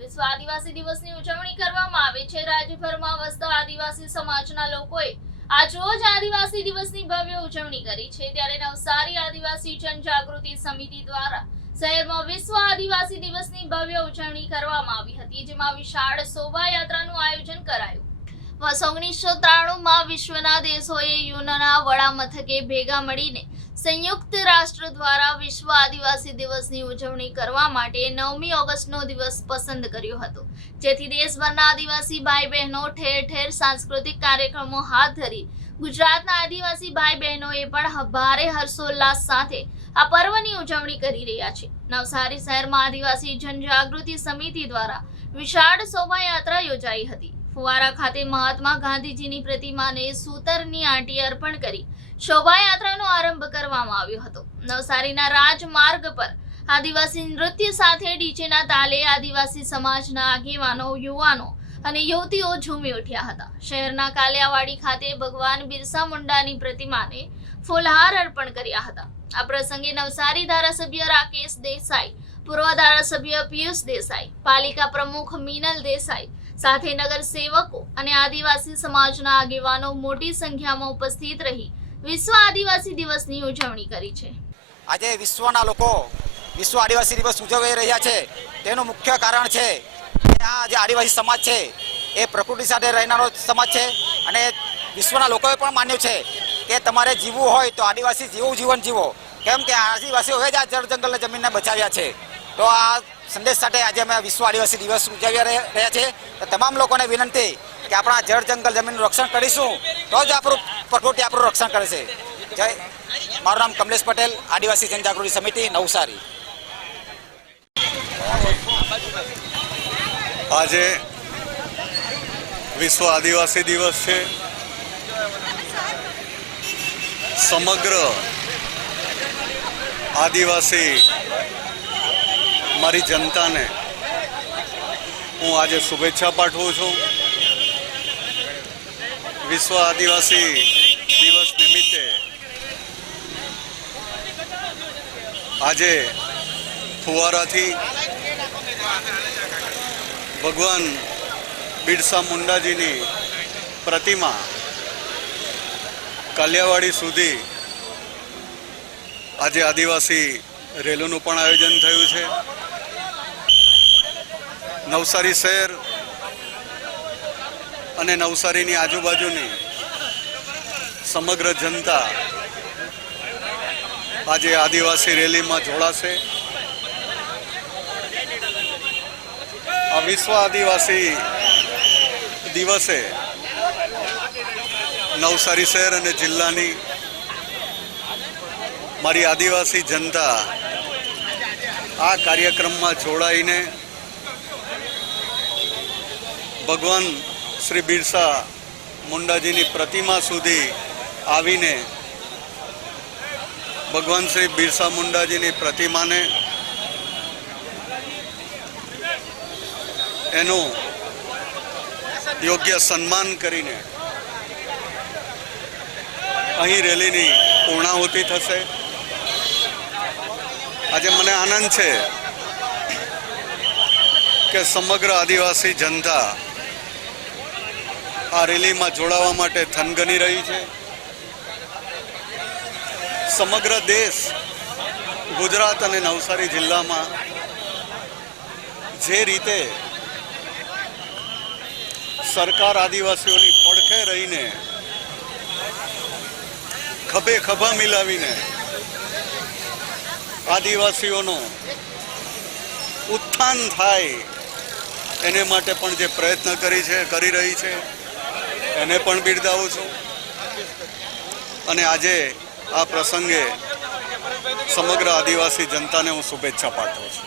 વિશ્વ આદિવાસી દિવસની ઉજવણી કરવામાં આવે છે। રાજ્યભરમાં વસતા આદિવાસી સમાજના લોકોએ આજરોજ આદિવાસી દિવસની ભવ્ય ઉજવણી કરી છે। ત્યારે નવસારી આદિવાસી જનજાગૃતિ સમિતિ દ્વારા શહેરમાં વિશ્વ આદિવાસી દિવસની ભવ્ય ઉજવણી કરવામાં આવી હતી, જેમાં વિશાળ શોભાયાત્રાનું આયોજન કરાયું। વર્ષ 1993માં વિશ્વના દેશોએ યુએનના વડા મથકે ભેગા મળીને સંયુક્ત રાષ્ટ્ર દ્વારા વિશ્વ આદિવાસી દિવસની ઉજવણી કરવા માટે 9મી ઓગસ્ટનો દિવસ પસંદ કર્યો હતો, જેથી દેશભરના આદિવાસી ભાઈ બહેનો ઠેર ઠેર સાંસ્કૃતિક કાર્યક્રમો હાથ ધરી ગુજરાતના આદિવાસી ભાઈ બહેનોએ પણ ભારે હર્ષોલ્લાસ સાથે આ પર્વની ઉજવણી કરી રહ્યા છે। નવસારી શહેરમાં આદિવાસી જનજાગૃતિ સમિતિ દ્વારા વિશાળ શોભાયાત્રા યોજાઈ હતી। ફુવારા ખાતે મહાત્મા ગાંધીજીની પ્રતિમાને સૂતરની આંટી અર્પણ કરી શોભાયાત્રાનો આરંભ કરવામાં આવ્યો હતો। નવસારીના રાજમાર્ગ પર આદિવાસી નૃત્ય સાથે ડીજેના તાલે આદિવાસી સમાજના આગેવાનો, યુવાનો અને યુવતીઓ ઝૂમી ઉઠ્યા હતા। શહેરના કાલિયાવાડી ખાતે ભગવાન બિરસા મુંડાની પ્રતિમાને ફૂલહાર અર્પણ કર્યા હતા। આ પ્રસંગે નવસારી ધારાસભ્ય રાકેશ દેસાઈ, પૂર્વ ધારાસભ્ય પિયુષ દેસાઈ, પાલિકા પ્રમુખ મીનલ દેસાઈ સાથે નગર સેવકો અને આદિવાસી સમાજના આગેવાનો મોટી સંખ્યામાં ઉપસ્થિત રહી વિશ્વ આદિવાસી દિવસની ઉજવણી કરી છે। આજે વિશ્વના લોકો વિશ્વ આદિવાસી દિવસ ઉજવી રહ્યા છે, તેનું મુખ્ય કારણ છે કે આ જે આદિવાસી સમાજ છે એ પ્રકૃતિ સાથે રહેનારો સમાજ છે અને વિશ્વના લોકોએ પણ માન્યું છે કે તમારે જીવવું હોય તો આદિવાસી જેવું જીવન જીવો, કેમ કે આદિવાસીઓએ જ આ જળ જંગલ અને જમીનને બચાવ્યા છે। તો આ સંદેશ સાથે આજે અમે વિશ્વ આદિવાસી દિવસ ઉજવી રહ્યા છે। તો તમામ લોકોને વિનંતી કે આપણા જળ જંગલ જમીનનું રક્ષણ કરીશું તો જ આપણું પ્રકૃતિ આપણું રક્ષણ કરે છે। જય, મારું નામ કમલેશ પટેલ, આદિવાસી જનજાગૃતિ સમિતિ, નવસારી। આજે વિશ્વ આદિવાસી દિવસ છે। સમગ્ર આદિવાસી મારી જનતાને હું આજે શુભેચ્છા પાઠવું છું। વિશ્વ આદિવાસી દિવસ નિમિત્તે આજે ફુવારાથી ભગવાન બિરસા મુંડાજીની પ્રતિમા કાલિયાવાડી સુધી આજે આદિવાસી રેલીનું પણ આયોજન થયું છે। નવસારી શહેર અને નવસારીની આજુબાજુની સમગ્ર જનતા આજે આદિવાસી રેલીમાં જોડાશે। આ વિશ્વ આદિવાસી દિવસે નવસારી શહેર અને જિલ્લાની મારી આદિવાસી જનતા આ કાર્યક્રમમાં જોડાઈને ભગવાન શ્રી બિરસા મુંડાજીની પ્રતિમા સુધી આવીને ભગવાન શ્રી બિરસા મુંડાજીની પ્રતિમાને એનું યોગ્ય સન્માન કરીને અહીં રેલીની પૂર્ણાહુતિ થશે। આજે મને આનંદ છે કે સમગ્ર આદિવાસી જનતા આ રેલીમાં જોડાવા માટે થનગની રહી છે। સમગ્ર દેશ, ગુજરાત અને નવસારી જિલ્લામાં જે રીતે સરકાર આદિવાસીઓની પડખે રહીને ખભે ખભા મિલાવીને આદિવાસીઓનું ઉત્થાન થાય એને માટે પણ જે પ્રયત્ન કરી રહી છે એને પણ બિરદાવું છું। અને આજે આ પ્રસંગે સમગ્ર આદિવાસી જનતાને હું શુભેચ્છા પાઠવું છું।